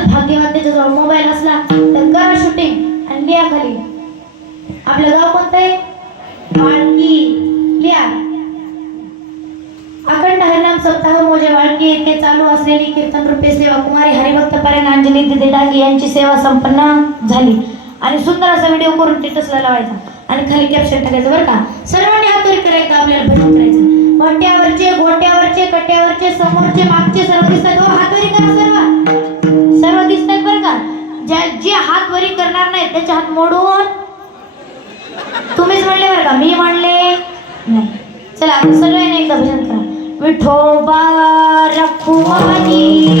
असेल भाग्यवान त्याच्याजवळ मोबाईल असला तर करा शूटिंग आणि लिहा खाली. आपलं गाव कोणतं आहे? वाळकी. लिहा. अखंड हरिनाम सप्ताह मोजे वाळकी येथे चालू असलेली कीर्तन रूपे सेवा कुमारी हरिभक्त पर्यंत अंजली दिदी डागे यांची सेवा संपन्न झाली. आणि सुंदर असा व्हिडिओ करून स्टेटसला लावायचा. आणि खाली कॅप्शन टाकायचं बरं का? सर्वांनी हातोरी करायचं आपल्याला भजन करायचं. मोठ्यावरचे गोट्यावरचे कट्यावरचे समोरचे मागचे सर्व दिसतात. हो हातोरी करा सर्व. जे हात वरी करणार नाही त्याचे हात मोडून. तुम्हीच म्हणले बरं का मी म्हणले नाही. चला आपण सगळ्यांनी एकदा भजन करा. विठोबा रखुमाई